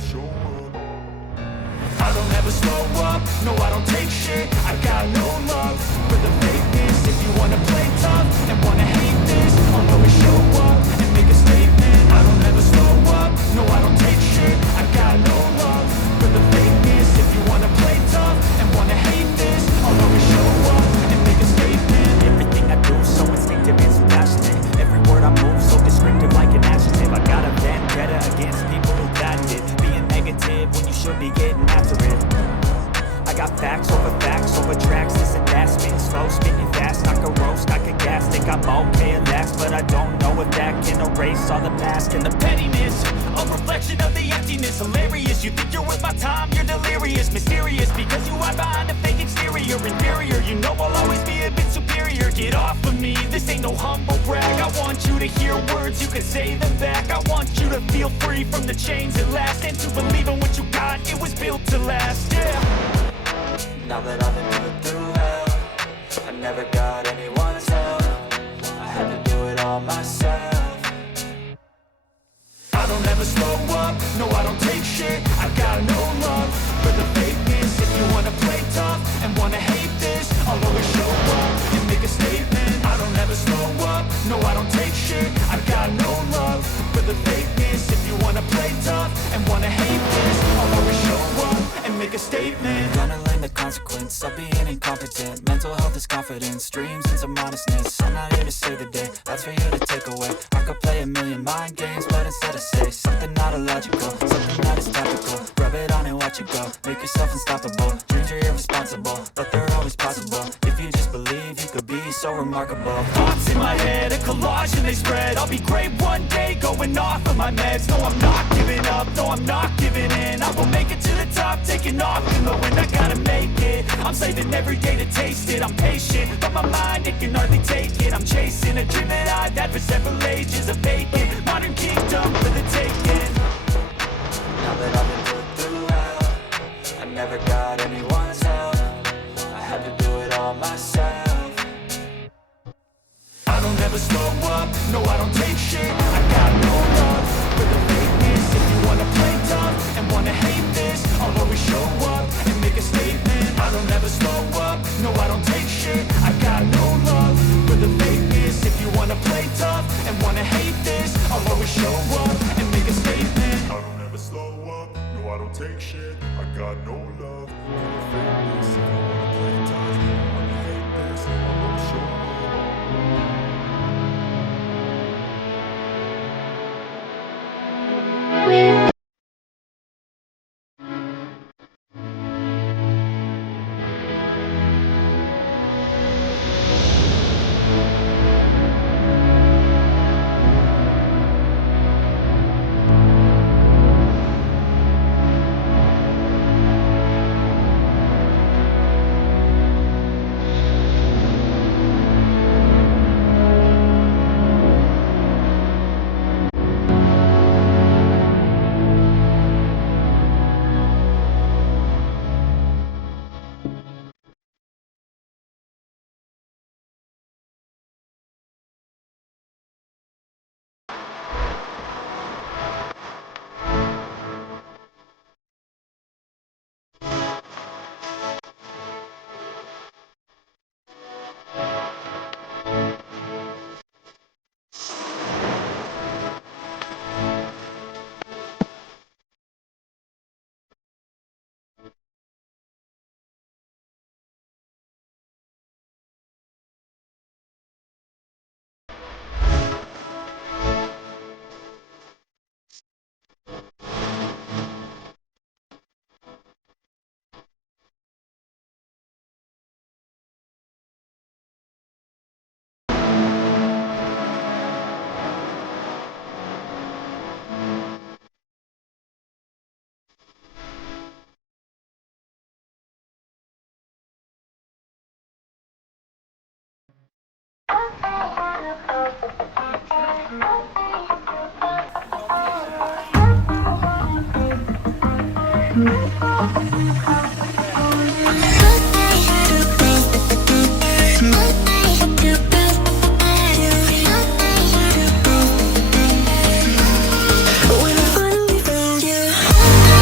show up. I don't ever slow up, no I don't take shit. I got no love for the fakeness. If you wanna play tough and wanna hate this, I'll always show up and make a statement. I don't ever slow up, no I don't take shit. I got no love for the fakeness. If you wanna play tough and wanna hate this, I'll always show up and make a statement. Everything I do so instinctive and so passionate. Every word I move so descriptive like an adjective. I got a vendetta against people who patented being negative when you should be getting after it. I got facts over tracks, this and that. Spitting slow, spitting fast, I can roast, I can gas. Think I'm okay at last, but I don't know if that can erase all the past and the pettiness. A reflection of the emptiness, hilarious. You think you're worth my time, you're delirious. Mysterious, because you hide behind a fake exterior. Inferior, you know I'll always be a bit superior. Get off of me, this ain't no humble brag. I want you to hear words, you can say them back. I want you to feel free from the chains at last, and to believe in what you got, it was built to last, yeah. Now that I've been put through hell, I never got anyone's help. I had to do it all myself. I don't ever slow up, no I don't take shit. I got no love for the fakeness. If you wanna play tough and wanna hate this, I'll always show up and make a statement. I don't ever slow up, no I don't take shit. I got no love for the fakeness. If you wanna play tough and wanna hate this, I'll always show up and make a statement. Gonna learn the consequence of being incompetent. Mental health is confidence, dreams and some honestness. I'm not here to save the day, that's for you to take away. I could play a million mind games, but instead I say something not illogical, something that is topical. Rub it on and watch it go, make yourself unstoppable. Dreams are irresponsible, but they're always possible. If you just believe, you could be so remarkable. Thoughts in my head, a collage and they spread. I'll be great one day, going off of my meds. No, I'm not giving up, no, I'm not giving in. I will make it to the top, taking off in the wind. I gotta make it, I'm saving every day to taste it. I'm patient, but my mind, it can hardly take it. I'm chasing a dream that I've had for several ages. A vacant, modern kingdom for the taking. Now that I've been put through hell, I never got anyone's help. I had to do it all myself. I don't ever slow up, no I don't take shit. I got no love for the fakeness. If you wanna play tough and wanna hate this, I'll always show up and make a statement. I don't ever slow up, no I don't take shit. I got no love for the fakeness. If you wanna play tough and wanna hate this, I'll always show up and make a statement. I don't ever slow up, no I don't take shit. I got no love for the fakeness. If you wanna play tough and wanna hate this, I'll always show up. When I finally found you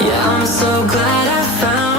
Yeah, I'm so glad I found